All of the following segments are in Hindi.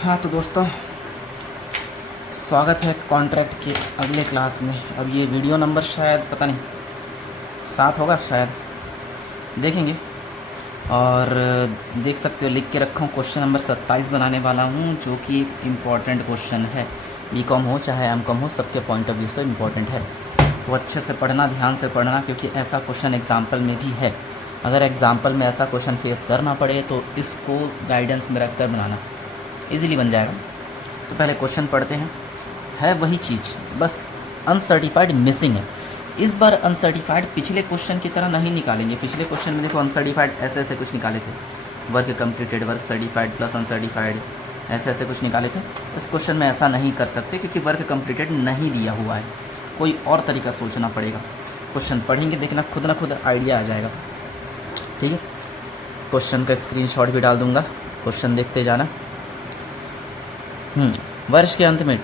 हाँ तो दोस्तों, स्वागत है कॉन्ट्रैक्ट के अगले क्लास में। अब ये वीडियो नंबर शायद पता नहीं 7 होगा, शायद देखेंगे। और देख सकते हो लिख के रखा हूँ, क्वेश्चन नंबर 27 बनाने वाला हूँ, जो कि एक इम्पॉर्टेंट क्वेश्चन है। बीकॉम हो चाहे एमकॉम हो, सबके पॉइंट ऑफ व्यू से इम्पॉर्टेंट है। तो अच्छे से पढ़ना, ध्यान से पढ़ना, क्योंकि ऐसा क्वेश्चन एग्जाम्पल में भी है। अगर एग्जाम्पल में ऐसा क्वेश्चन फेस करना पड़े तो इसको गाइडेंस में रख कर बनाना, ईज़िली बन जाएगा। तो पहले क्वेश्चन पढ़ते हैं। है वही चीज़, बस अनसर्टिफाइड मिसिंग है। इस बार अनसर्टिफाइड पिछले क्वेश्चन की तरह नहीं निकालेंगे। पिछले क्वेश्चन में देखो अनसर्टिफाइड ऐसे ऐसे कुछ निकाले थे, work completed, work certified plus uncertified, ऐसे ऐसे कुछ निकाले थे। इस क्वेश्चन में ऐसा नहीं कर सकते, क्योंकि वर्क कंप्लीटेड नहीं दिया हुआ है। कोई और तरीका सोचना पड़ेगा। क्वेश्चन पढ़ेंगे, देखना खुद ना खुद आइडिया आ जाएगा। ठीक है, क्वेश्चन का स्क्रीनशॉट भी डाल दूंगा, क्वेश्चन देखते जाना। वर्ष के अंत में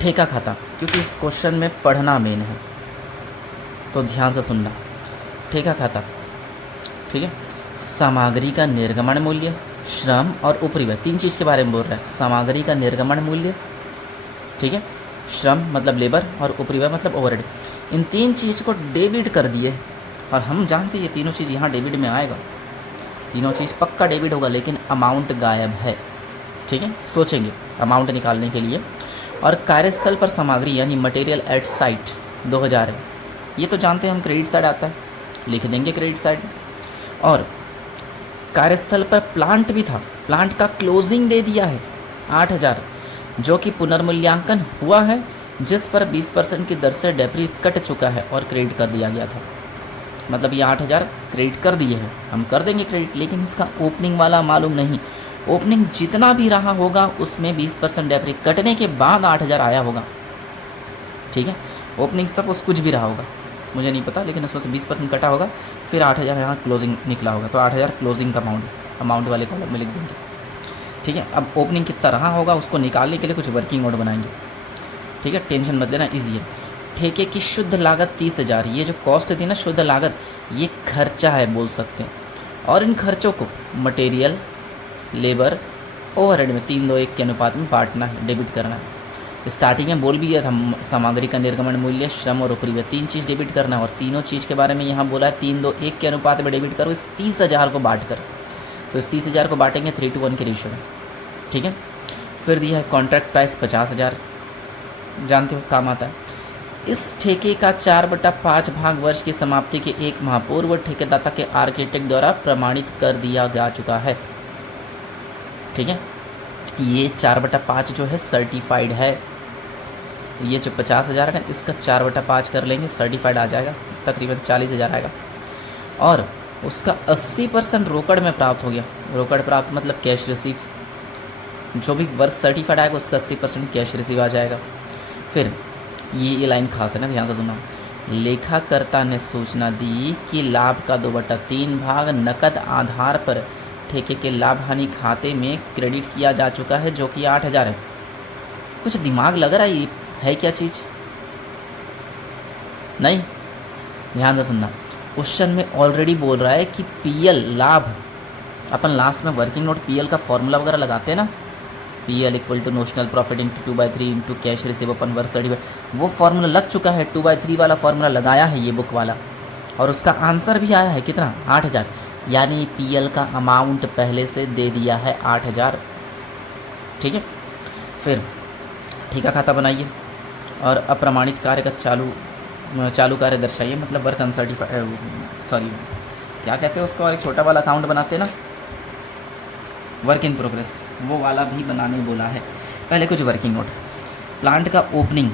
ठेका खाता, क्योंकि इस क्वेश्चन में पढ़ना मेन है, तो ध्यान से सुनना। ठेका खाता, ठीक है। सामग्री का निर्गमन मूल्य, श्रम और उपरिव्यय, 3 चीज़ के बारे में बोल रहा है। सामग्री का निर्गमन मूल्य, ठीक है, श्रम मतलब लेबर और उपरिव्यय मतलब ओवरहेड, इन 3 चीज़ को डेबिट कर दिए। और हम जानते हैं ये तीनों चीज़ यहाँ डेबिट में आएगा, तीनों चीज़ पक्का डेबिट होगा, लेकिन अमाउंट गायब है। ठीक है, सोचेंगे अमाउंट निकालने के लिए। और कार्यस्थल पर सामग्री यानी मटेरियल एट साइट 2000 है, ये तो जानते हैं हम, क्रेडिट साइड आता है, लिख देंगे क्रेडिट साइड। और कार्यस्थल पर प्लांट भी था, प्लांट का क्लोजिंग दे दिया है 8000, जो कि पुनर्मूल्यांकन हुआ है, जिस पर 20% की दर से डेप्री कट चुका है और क्रेडिट कर दिया गया था। मतलब ये 8000 क्रेडिट कर दिए हैं, हम कर देंगे क्रेडिट, लेकिन इसका ओपनिंग वाला मालूम नहीं। ओपनिंग जितना भी रहा होगा उसमें 20% डेप्री कटने के बाद 8000 आया होगा। ठीक है, ओपनिंग सपोज कुछ भी रहा होगा, मुझे नहीं पता, लेकिन उसमें से 20% कटा होगा, फिर 8000 यहाँ क्लोजिंग निकला होगा, तो 8000 क्लोजिंग का अमाउंट वाले कॉलम में लिख देंगे। ठीक है, अब ओपनिंग कितना रहा होगा उसको निकालने के लिए कुछ वर्किंग नोट बनाएंगे। ठीक है, टेंशन मत लेना, ईजी है। ठेके की शुद्ध लागत 30,000, ये जो कॉस्ट थी ना, शुद्ध लागत, ये खर्चा है बोल सकते हैं। और इन खर्चों को मटेरियल, लेबर, ओवरहेड में 3:2:1 के अनुपात में बांटना है, डेबिट करना है। स्टार्टिंग में बोल भी दिया था, सामग्री का निर्गमन मूल्य, श्रम और उपरिव्यय, 3 चीज़ डेबिट करना है। और तीनों चीज़ के बारे में यहाँ बोला है 3:2:1 के अनुपात में डेबिट करो, इस 30,000 को बांट कर। तो इस 30,000 को बांटेंगे 3:1 के रेशियो में। ठीक है, फिर दिया है कॉन्ट्रैक्ट प्राइस 50,000, जानते हो काम आता है। इस ठेके का 4/5 भाग वर्ष की समाप्ति के 1 माह पूर्व ठेकेदाता के आर्किटेक्ट द्वारा प्रमाणित कर दिया जा चुका है। ठीक है, ये 4/5 जो है सर्टिफाइड है। ये जो 50,000 है ना, इसका 4/5 कर लेंगे, सर्टिफाइड आ जाएगा, तकरीबन 40,000 आएगा। और उसका 80% रोकड़ में प्राप्त हो गया। रोकड़ प्राप्त मतलब कैश रिसीव, जो भी वर्क सर्टिफाइड आएगा उसका 80% कैश रिसीव आ जाएगा। फिर ये लाइन खास है ना, ध्यान से सुनना। लेखाकर्ता ने सूचना दी कि लाभ का 2/3 भाग नकद आधार पर ठेके के लाभ हानि खाते में क्रेडिट किया जा चुका है, जो कि 8000 है। कुछ दिमाग लग रहा है, ये है क्या चीज़? नहीं, ध्यान से सुनना। क्वेश्चन में ऑलरेडी बोल रहा है कि पीएल लाभ, अपन लास्ट में वर्किंग नोट पीएल का फॉर्मूला वगैरह लगाते हैं ना, PL equal to notional profit into 2/3 into cash receive upon work certified, वो फॉर्मूला लग चुका है। 2/3 वाला फॉर्मूला लगाया है ये बुक वाला, और उसका आंसर भी आया है कितना, 8000। यानी पीएल का अमाउंट पहले से दे दिया है 8000। ठीक है, फिर ठेका खाता बनाइए और अप्रमाणित कार्य का चालू कार्य दर्शाइए, मतलब वर्क अनसर्टिफाइड, सॉरी क्या कहते हैं उसको, और एक छोटा वाला अकाउंट बनाते हैं ना, वर्क इन प्रोग्रेस, वो वाला भी बनाने बोला है। पहले कुछ वर्किंग नोट। प्लांट का ओपनिंग,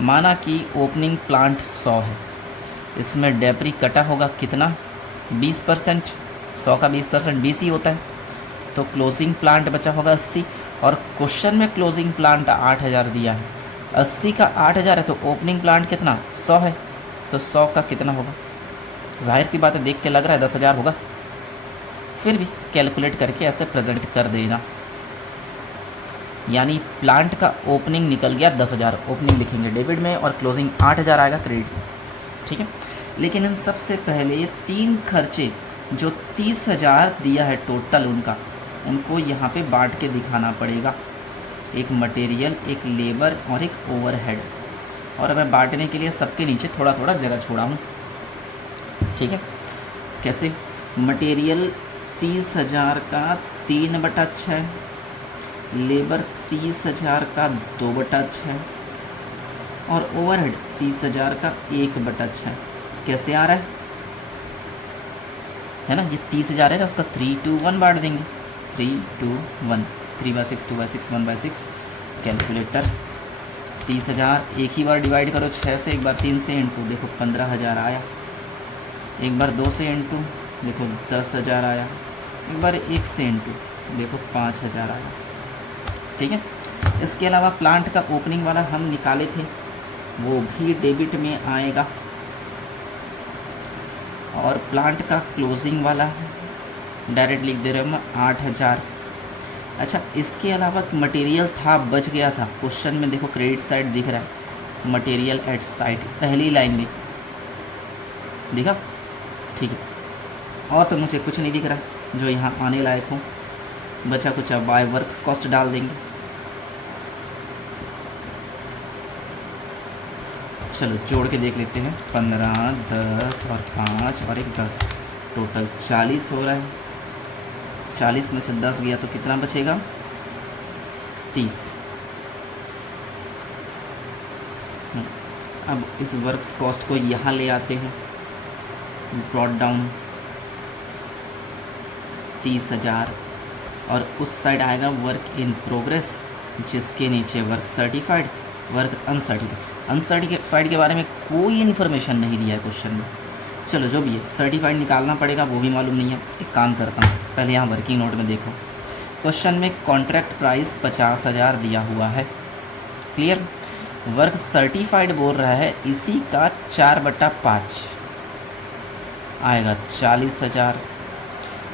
माना कि ओपनिंग प्लांट 100 है, इसमें डेप्री कटा होगा कितना, 20%, 100 का 20% 20 ही होता है, तो क्लोजिंग प्लांट बचा होगा 80। और क्वेश्चन में क्लोजिंग प्लांट 8000 दिया है, 80 का 8000 है, तो ओपनिंग प्लांट कितना 100 है, तो 100 का कितना होगा, जाहिर सी बात है, देख के लग रहा है 10,000 होगा। फिर भी कैलकुलेट करके ऐसे प्रेजेंट कर देना। यानी प्लांट का ओपनिंग निकल गया 10,000, ओपनिंग लिखेंगे डेबिट में, और क्लोजिंग 8000 आएगा क्रेडिट में। ठीक है, लेकिन इन सबसे पहले ये 3 खर्चे जो 30,000 दिया है टोटल उनका, उनको यहाँ पे बांट के दिखाना पड़ेगा, एक मटेरियल, एक लेबर और एक ओवरहेड। और मैं बांटने के लिए सबके नीचे थोड़ा थोड़ा जगह छोड़ा हूँ, ठीक है। कैसे? मटेरियल 30,000 का 3/6, लेबर 30,000 का 2/6 और ओवरहेड 30,000 का 1/6। कैसे आ रहा है ना? ये 30,000 है ना, उसका 3 to 1 बांट देंगे, 3 to 1, 3/6, 2/6, 1/6। कैलकुलेटर 30,000 एक ही बार डिवाइड करो 6 से, एक बार 3 से इंटू, देखो 15,000 आया। एक बार 2 से इंटू, देखो 10,000 आया। एक बार 1 से इंटू, देखो 5,000 आया, ठीक है। इसके अलावा प्लांट का ओपनिंग वाला हम निकाले थे, वो भी डेबिट में आएगा। और प्लांट का क्लोजिंग वाला डायरेक्ट लिख दे रहे हो मैं 8,000। अच्छा, इसके अलावा मटेरियल था, बच गया था क्वेश्चन में, देखो क्रेडिट साइड दिख रहा है, मटेरियल एट साइट, पहली लाइन में दिखा, ठीक है। और तो मुझे कुछ नहीं दिख रहा जो यहाँ आने लायक हो। बचा कुछ अब बाय वर्क्स कॉस्ट डाल देंगे। चलो जोड़ के देख लेते हैं, 15, 10 और 5 और 1 10, टोटल 40 हो रहा है। 40 में से 10 गया तो कितना बचेगा? 30। अब इस वर्क्स कॉस्ट को यहाँ ले आते हैं, ब्रॉट डाउन 30,000 और उस साइड आएगा वर्क इन प्रोग्रेस, जिसके नीचे work certified, work uncertified. Uncertified के बारे में कोई इन्फॉर्मेशन नहीं दिया है क्वेश्चन में। चलो जो भी है, सर्टिफाइड निकालना पड़ेगा, वो भी मालूम नहीं है। एक काम करता हूँ, पहले यहाँ वर्किंग नोट में देखो, क्वेश्चन में कॉन्ट्रैक्ट प्राइस 50,000 दिया हुआ है, क्लियर। वर्क सर्टिफाइड बोल रहा है, इसी का 4/5 आएगा 40,000।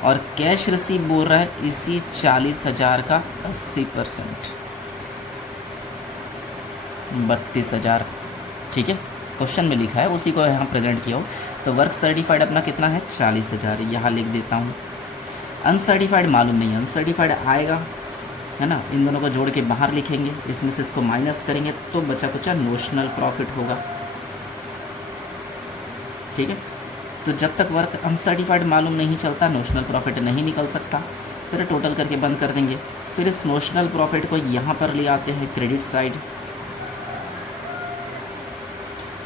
और कैश रिसीव बोल रहा है इसी 40,000 का 80%, 32,000, ठीक है। क्वेश्चन में लिखा है, उसी को यहाँ प्रेजेंट किया हो। तो वर्क सर्टिफाइड अपना कितना है? 40,000, यहाँ लिख देता हूँ। अनसर्टिफाइड मालूम नहीं है, अनसर्टिफाइड आएगा, है ना। इन दोनों को जोड़ के बाहर लिखेंगे, इसमें से इसको माइनस करेंगे तो बचा कुछ नोशनल प्रॉफिट होगा, ठीक है। तो जब तक वर्क अनसर्टिफाइड मालूम नहीं चलता, नोशनल प्रॉफिट नहीं निकल सकता। फिर टोटल करके बंद कर देंगे। फिर इस नोशनल प्रॉफिट को यहाँ पर ले आते हैं क्रेडिट साइड।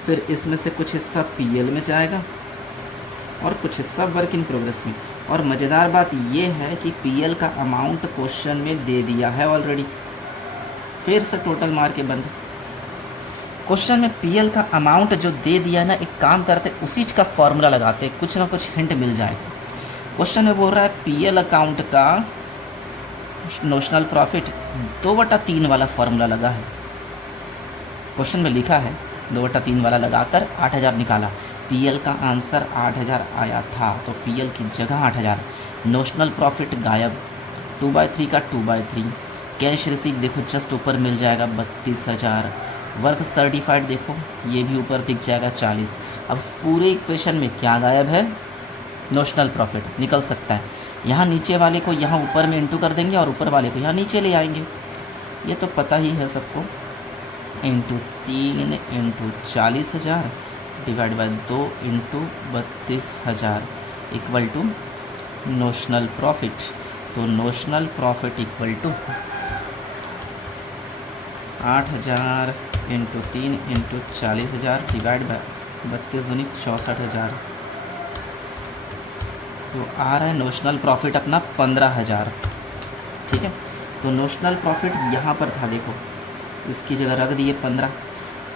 फिर इसमें से कुछ हिस्सा पीएल में जाएगा और कुछ हिस्सा वर्क इन प्रोग्रेस में। और मज़ेदार बात ये है कि पीएल का अमाउंट क्वेश्चन में दे दिया है ऑलरेडी। फिर से टोटल मार के बंद। क्वेश्चन में पीएल का अमाउंट जो दे दिया ना, एक काम करते उसी का फॉर्मूला लगाते, कुछ ना कुछ हिंट मिल जाए। क्वेश्चन में बोल रहा है पीएल अकाउंट का नोशनल प्रॉफिट 2/3 वाला फॉर्मूला लगा है। क्वेश्चन में लिखा है 2/3 वाला लगाकर 8,000 निकाला। पीएल का आंसर 8,000 आया था, तो पीएल की जगह 8,000। नोशनल प्रॉफिट गायब, 2/3 का 2/3। कैश रिसीव देखो जस्ट ऊपर मिल जाएगा 32,000। वर्क सर्टिफाइड देखो ये भी ऊपर दिख जाएगा 40। अब इस पूरे इक्वेशन में क्या गायब है? नोशनल प्रॉफिट निकल सकता है। यहाँ नीचे वाले को यहाँ ऊपर में इंटू कर देंगे और ऊपर वाले को यहाँ नीचे ले आएंगे, ये तो पता ही है सबको। Into 3 into 40,000 divide by 2 into 32,000 equal to notional profit. तो notional profit equal to 8,000 into 3 into 40,000 divide by 32 दूनी 64,000। तो आ रहा है नोशनल प्रॉफिट अपना 15,000, ठीक है। तो नोशनल प्रॉफिट यहाँ पर था, देखो इसकी जगह रख दिए 15।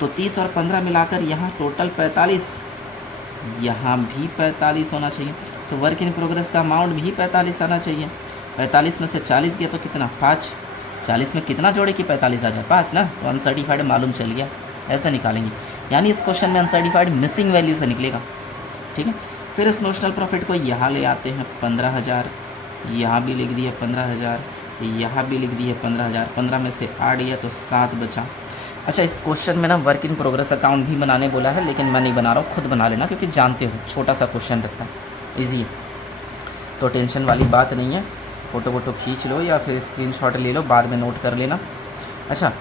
तो 30 और 15 मिलाकर यहाँ टोटल 45, यहाँ भी 45 होना चाहिए। तो वर्क इन प्रोग्रेस का अमाउंट भी 45 आना चाहिए। 45 में से 40 गया तो कितना? 5। 40 में कितना जोड़े कि 45 आ जाए? 5 ना। तो अनसर्टिफाइड मालूम चल गया, ऐसा निकालेंगे। यानी इस क्वेश्चन में अनसर्टिफाइड मिसिंग वैल्यू से निकलेगा, ठीक है। फिर इस नोशनल प्रॉफिट को यहाँ ले आते हैं 15,000, यहाँ भी लिख दिए 15,000, यहाँ भी लिख दिए 15,000। 15 में से 8 गया तो 7 बचा। अच्छा, इस क्वेश्चन में ना वर्क इन प्रोग्रेस अकाउंट भी बनाने बोला है, लेकिन मैं नहीं बना रहा हूँ, खुद बना लेना, क्योंकि जानते हो छोटा सा क्वेश्चन रहता है, ईजी, तो टेंशन वाली बात नहीं है। फ़ोटो वोटो खींच लो या फिर स्क्रीनशॉट ले लो, बाद में नोट कर लेना। अच्छा,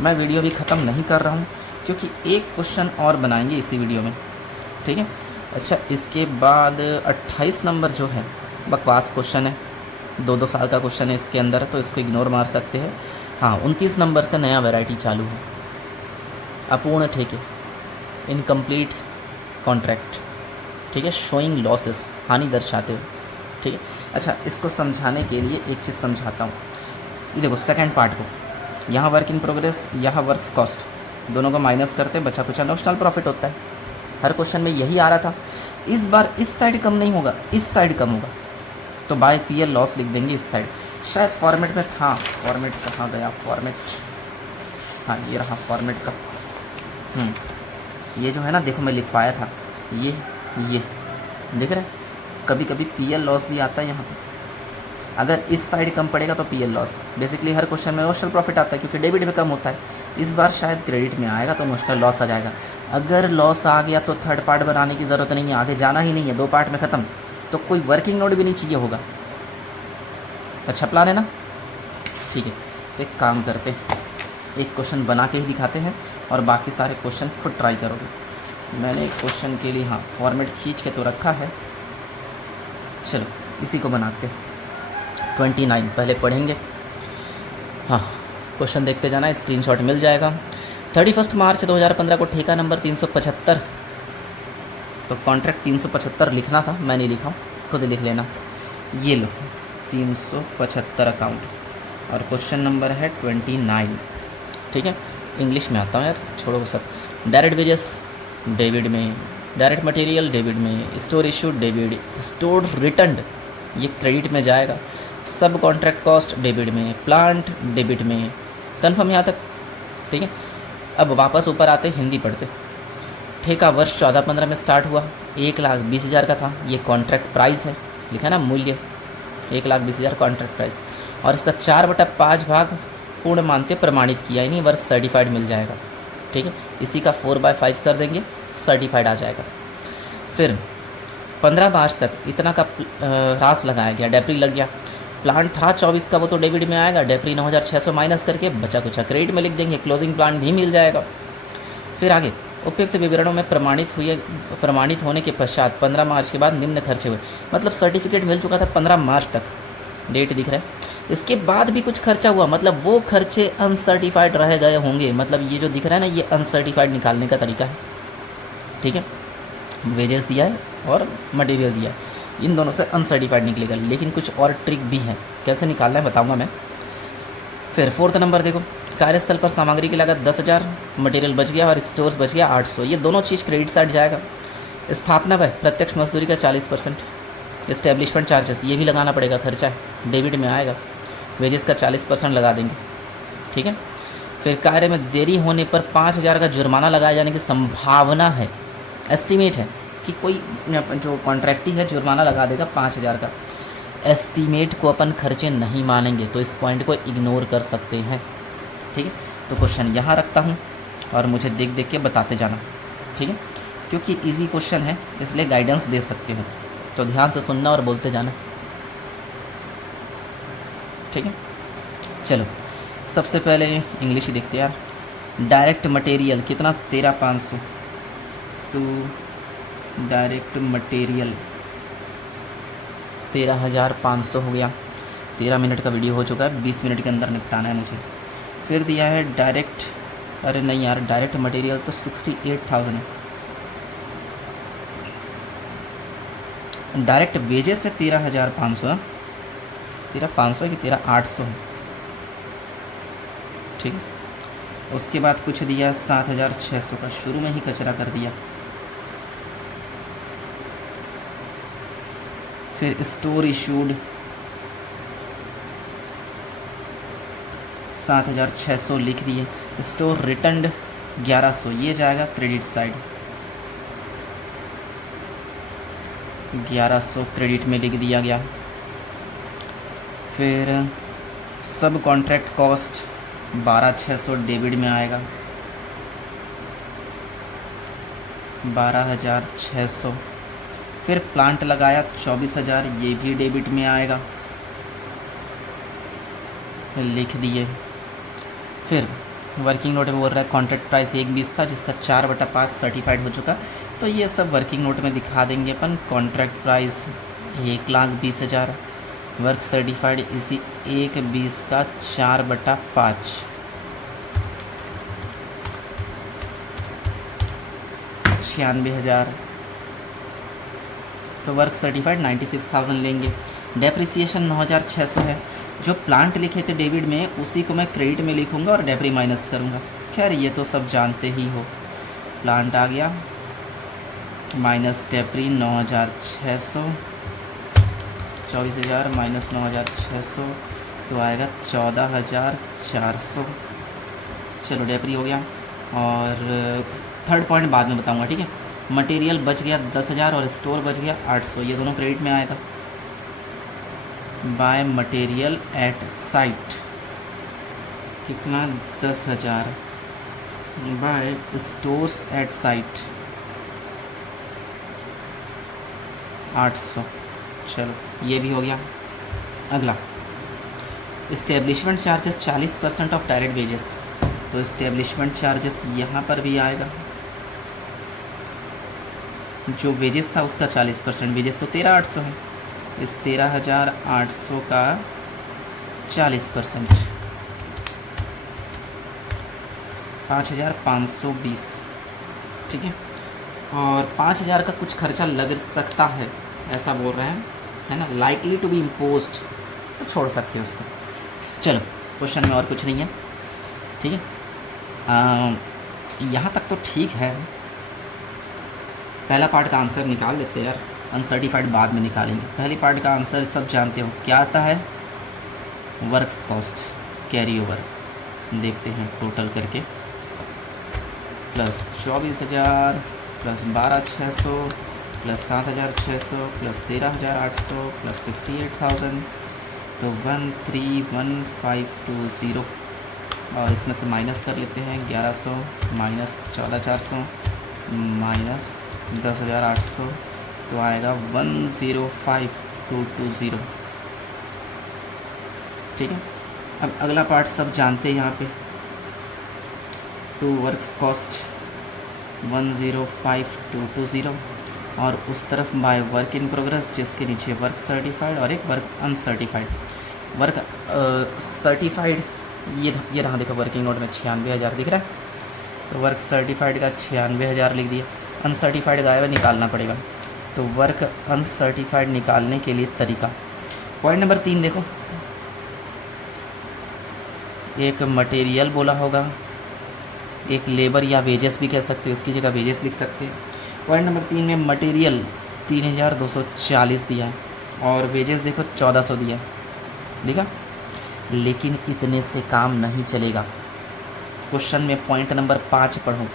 मैं वीडियो भी ख़त्म नहीं कर रहा हूँ क्योंकि एक क्वेश्चन और बनाएंगे इसी वीडियो में, ठीक है। अच्छा, इसके बाद 28 नंबर जो है बकवास क्वेश्चन है, 2-2 साल का क्वेश्चन है इसके अंदर, तो इसको इग्नोर मार सकते हैं। हाँ, 29 नंबर से नया वैरायटी चालू है, अपूर्ण ठेके, इनकम्प्लीट कॉन्ट्रैक्ट, ठीक है, शोइंग लॉसेस, हानि दर्शाते हुए, ठीक है। अच्छा, इसको समझाने के लिए एक चीज़ समझाता हूँ। ये देखो सेकंड पार्ट को, यहाँ वर्क इन प्रोग्रेस, यहाँ वर्क्स कॉस्ट, दोनों को माइनस करते बचा कुछ नोशनल प्रॉफिट होता है। हर क्वेश्चन में यही आ रहा था। इस बार इस साइड कम नहीं होगा, इस साइड कम होगा, तो बाय पीएल लॉस लिख देंगे इस साइड। शायद फॉर्मेट में था, फॉर्मेट कहाँ गया फॉर्मेट, हाँ ये रहा फॉर्मेट का। ये जो है ना, देखो मैं लिखवाया था, ये देख रहे हैं, कभी कभी पीएल लॉस भी आता है यहाँ पे। अगर इस साइड कम पड़ेगा तो पीएल लॉस, बेसिकली हर क्वेश्चन में नोशनल प्रॉफिट आता है क्योंकि डेबिट में कम होता है। इस बार शायद क्रेडिट में आएगा तो नोशनल लॉस आ जाएगा। अगर लॉस आ गया तो थर्ड पार्ट बनाने की ज़रूरत नहीं है, आगे जाना ही नहीं है, 2 पार्ट में ख़त्म, तो कोई वर्किंग नोट भी नहीं चाहिए होगा। अच्छा प्लान है ना, ठीक है। तो एक काम करते हैं, एक क्वेश्चन बना के ही दिखाते हैं और बाकी सारे क्वेश्चन खुद ट्राई करोगे। मैंने एक क्वेश्चन के लिए हाँ फॉर्मेट खींच के तो रखा है, चलो इसी को बनाते हैं। 29 पहले पढ़ेंगे, हाँ क्वेश्चन देखते जाना, स्क्रीनशॉट मिल जाएगा। 31 मार्च 2015 को ठेका नंबर 375, तो कॉन्ट्रैक्ट 375 लिखना था, मैं नहीं लिखा हूँ, खुद लिख लेना। ये लो 375 अकाउंट और क्वेश्चन नंबर है 29, ठीक है। इंग्लिश में आता हूँ यार, छोड़ो सब। डायरेक्ट वेजेस डेबिट में, डायरेक्ट मटेरियल डेबिट में, store issue debit, store return ये क्रेडिट में जाएगा, सब कॉन्ट्रैक्ट कॉस्ट डेबिट में, प्लांट डेबिट में, कन्फर्म यहाँ तक, ठीक है। अब वापस ऊपर आते, हिंदी पढ़ते। ठेका वर्ष 14-15 में स्टार्ट हुआ, 1,20,000 का था, ये कॉन्ट्रैक्ट प्राइस है, लिखा ना मूल्य, 1,20,000 कॉन्ट्रैक्ट प्राइस, और इसका 4/5 भाग पूर्ण मानते प्रमाणित किया, यानी वर्क सर्टिफाइड मिल जाएगा, ठीक है। इसी का 4/5 कर देंगे, सर्टिफाइड आ जाएगा। फिर 15 मार्च तक इतना का रास लगाया गया, डेप्री लग गया। प्लांट था 24 का, वो तो डेबिट में आएगा, डेप्री 9,600 माइनस करके बचा कुछ क्रेडिट में लिख देंगे, क्लोजिंग प्लांट भी मिल जाएगा। फिर आगे उपयुक्त विवरणों में प्रमाणित होने के पश्चात 15 मार्च के बाद निम्न खर्चे हुए, मतलब सर्टिफिकेट मिल चुका था 15 मार्च तक, डेट दिख रहा है। इसके बाद भी कुछ खर्चा हुआ, मतलब वो खर्चे अनसर्टिफाइड रह गए होंगे, मतलब ये जो दिख रहा है ना, ये अनसर्टिफाइड निकालने का तरीका है, ठीक है। वेजेस दिया है और मटेरियल दिया है, इन दोनों से अनसर्टिफाइड निकलेगा, लेकिन कुछ और ट्रिक भी है, कैसे निकालना है बताऊंगा मैं। फिर 4th नंबर देखो, कार्यस्थल पर सामग्री की लागत 10,000, मटेरियल बच गया और स्टोर्स बच गया 800, ये दोनों चीज़ क्रेडिट साइड जाएगा। स्थापना व्यय प्रत्यक्ष मजदूरी का 40%, इस्टेब्लिशमेंट चार्जेस ये भी लगाना पड़ेगा, खर्चा है, डेबिट में आएगा, वेजेस का 40% लगा देंगे, ठीक है। फिर कार्य में देरी होने पर 5,000 का जुर्माना लगाए जाने की संभावना है, एस्टीमेट है कि कोई जो कॉन्ट्रैक्टी है जुर्माना लगा देगा 5,000 का। एस्टीमेट को अपन खर्चे नहीं मानेंगे, तो इस पॉइंट को इग्नोर कर सकते हैं, ठीक है। तो क्वेश्चन यहाँ रखता हूँ और मुझे देख देख के बताते जाना, ठीक है, क्योंकि इजी क्वेश्चन है इसलिए गाइडेंस दे सकते हो, तो ध्यान से सुनना और बोलते जाना, ठीक है। चलो सबसे पहले इंग्लिश ही देखते यार। डायरेक्ट मटेरियल कितना, 13,500 टू डायरेक्ट मटेरियल 13,500 हो गया। 13 मिनट का वीडियो हो चुका है, 20 मिनट के अंदर निपटाना है मुझे। फिर दिया है डायरेक्ट, अरे नहीं यार, डायरेक्ट मटेरियल तो 68,000 है। डायरेक्ट वेजेस है 13,500, 13,500 कि 13,800 है, ठीक है। उसके बाद कुछ दिया 7,600 का, शुरू में ही कचरा कर दिया। फिर स्टोर इशूड 7,600 लिख दिए। स्टोर रिटर्न 1,100, ये जाएगा क्रेडिट साइड, 1,100 क्रेडिट में लिख दिया गया। फिर सब कॉन्ट्रैक्ट कॉस्ट 12,600 डेबिट में आएगा, 12,600। फिर प्लांट लगाया 24,000, ये भी डेबिट में आएगा। लिख दिए। फिर वर्किंग नोट में बोल रहा है कॉन्ट्रैक्ट प्राइस 1,20 था जिसका 4/5 सर्टिफाइड हो चुका, तो ये सब वर्किंग नोट में दिखा देंगे अपन। कॉन्ट्रैक्ट प्राइस 1,20,000, वर्क सर्टिफाइड इसी 1,20 का 4/5 96,000, तो वर्क सर्टिफाइड 96,000 लेंगे। डेप्रिसिएशन 9,600 है। जो प्लांट लिखे थे डेबिट में उसी को मैं क्रेडिट में लिखूंगा और डेप्री माइनस करूंगा। खैर ये तो सब जानते ही हो। प्लांट आ गया माइनस डेप्री 9,600, 24,000 माइनस 9,600 तो आएगा 14,400। चलो डेप्री हो गया। और थर्ड पॉइंट बाद में बताऊंगा, ठीक है। मटेरियल बच गया 10,000 और स्टोर बच गया 800, ये दोनों क्रेडिट में आएगा। बाय मटेरियल एट साइट कितना 10,000, बाय स्टोर्स एट साइट 800। चलो ये भी हो गया। अगला establishment charges 40% of direct wages, तो इस्टेब्लिशमेंट चार्जेस यहाँ पर भी आएगा। जो वेजेस था उसका 40%, वेजेस तो 13,800 है, इस 13,800 का 40% 5,520, ठीक है। और 5,000 का कुछ खर्चा लग सकता है ऐसा बोल रहे हैं, है ना, लाइकली टू बी इम्पोज्ड, तो छोड़ सकते हो उसको। चलो क्वेश्चन में और कुछ नहीं है, ठीक है। यहाँ तक तो ठीक है। पहला पार्ट का आंसर निकाल लेते हैं यार, अनसर्टिफाइड बाद में निकालेंगे। पहली पार्ट का आंसर सब जानते हो क्या आता है, वर्क्स कॉस्ट कैरी ओवर। देखते हैं टोटल करके, plus 24,000 plus 12,600 plus 7,600 plus 13,800 plus 68,000, तो 131520। और इसमें से माइनस कर लेते हैं 1,100 माइनस 14,400 माइनस 10,800, तो आएगा 105,220, ठीक है। अब अगला पार्ट सब जानते हैं यहाँ पे, टू वर्क्स कॉस्ट 105,220 और उस तरफ बाय वर्क इन प्रोग्रेस जिसके नीचे वर्क सर्टिफाइड और एक वर्क अनसर्टिफाइड। वर्क सर्टिफाइड ये रहा, देखो वर्किंग नोट में 96,000 दिख रहा है, तो वर्क सर्टिफाइड का 96,000 लिख दिया। अनसर्टिफाइड गायब निकालना पड़ेगा, तो वर्क अनसर्टिफाइड निकालने के लिए तरीका, पॉइंट नंबर 3 देखो, एक मटेरियल बोला होगा, एक लेबर या वेजेस भी कह सकते हो, इसकी जगह वेजेस लिख सकते हैं। पॉइंट नंबर 3 में मटेरियल 3,240 दिया है और वेजेस देखो 1,400 दिया है, देखा। लेकिन इतने से काम नहीं चलेगा। क्वेश्चन में पॉइंट नंबर 5 पढ़ो,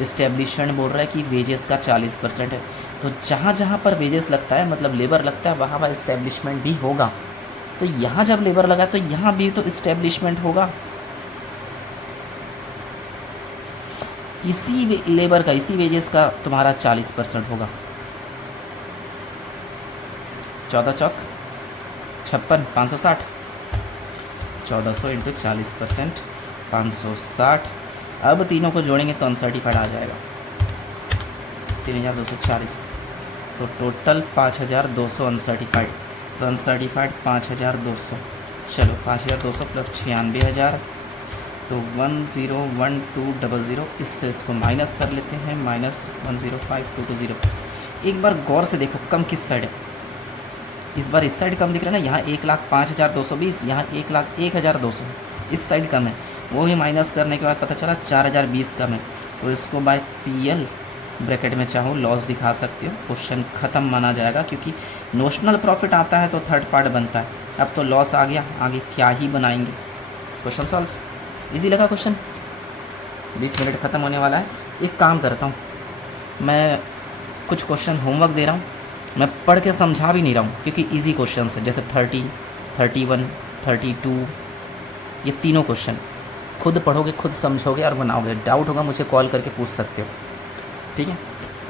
इस्टेब्लिशमेंट बोल रहा है कि वेजेस का 40% है, तो जहाँ जहाँ पर वेजेस लगता है मतलब लेबर लगता है वहाँ पर इस्टेब्लिशमेंट भी होगा। तो यहाँ जब लेबर लगा तो यहाँ भी तो इस्टेब्लिशमेंट होगा। इसी लेबर का, इसी वेजेस का तुम्हारा 40% होगा। 14 चौक 56, 560, 1,400 इंटू 40% 560। अब तीनों को जोड़ेंगे तो अनसर्टिफाइड आ जाएगा 3,240, तो टोटल 5,200 अनसर्टिफाइड, तो अनसर्टिफाइड 5,200। चलो 5,200 प्लस 96,000, तो 101200। इससे इसको माइनस कर लेते हैं, माइनस 105,220। एक बार गौर से देखो कम किस साइड है, इस बार इस साइड कम दिख रहा है ना, यहाँ 1,05,220, यहाँ 1,01,200, इस साइड कम है। वो भी माइनस करने के बाद पता चला 4,020 कम है, तो इसको बाय पीएल ब्रैकेट में चाहो लॉस दिखा सकते हो, क्वेश्चन ख़त्म माना जाएगा, क्योंकि नोशनल प्रॉफिट आता है तो थर्ड पार्ट बनता है। अब तो लॉस आ गया, आगे क्या ही बनाएंगे। क्वेश्चन सॉल्व, इजी लगा क्वेश्चन। 20 मिनट ख़त्म होने वाला है। एक काम करता हूँ, मैं कुछ क्वेश्चन होमवर्क दे रहा हूँ, मैं पढ़ के समझा भी नहीं रहा हूँ क्योंकि इजी क्वेश्चन है, जैसे 30, 31, 32, ये तीनों क्वेश्चन खुद पढ़ोगे, खुद समझोगे और बनाओगे। डाउट होगा मुझे कॉल करके पूछ सकते हो, ठीक है।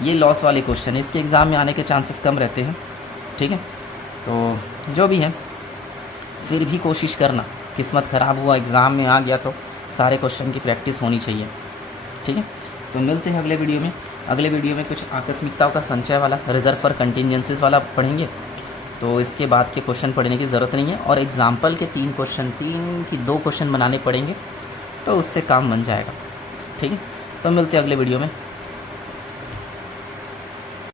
ये लॉस वाले क्वेश्चन है, इसके एग्ज़ाम में आने के चांसेस कम रहते हैं, ठीक है। तो जो भी है फिर भी कोशिश करना, किस्मत ख़राब हुआ, एग्ज़ाम में आ गया, तो सारे क्वेश्चन की प्रैक्टिस होनी चाहिए। ठीक है, तो मिलते हैं अगले वीडियो में। अगले वीडियो में कुछ आकस्मिकताओं का संचय वाला, रिजर्व फॉर कंटिजेंसीज वाला पढ़ेंगे, तो इसके बाद के क्वेश्चन पढ़ने की ज़रूरत नहीं है। और एग्जाम्पल के 3 की 2 क्वेश्चन बनाने पड़ेंगे, तो उससे काम बन जाएगा। ठीक है, तो मिलते हैं अगले वीडियो में।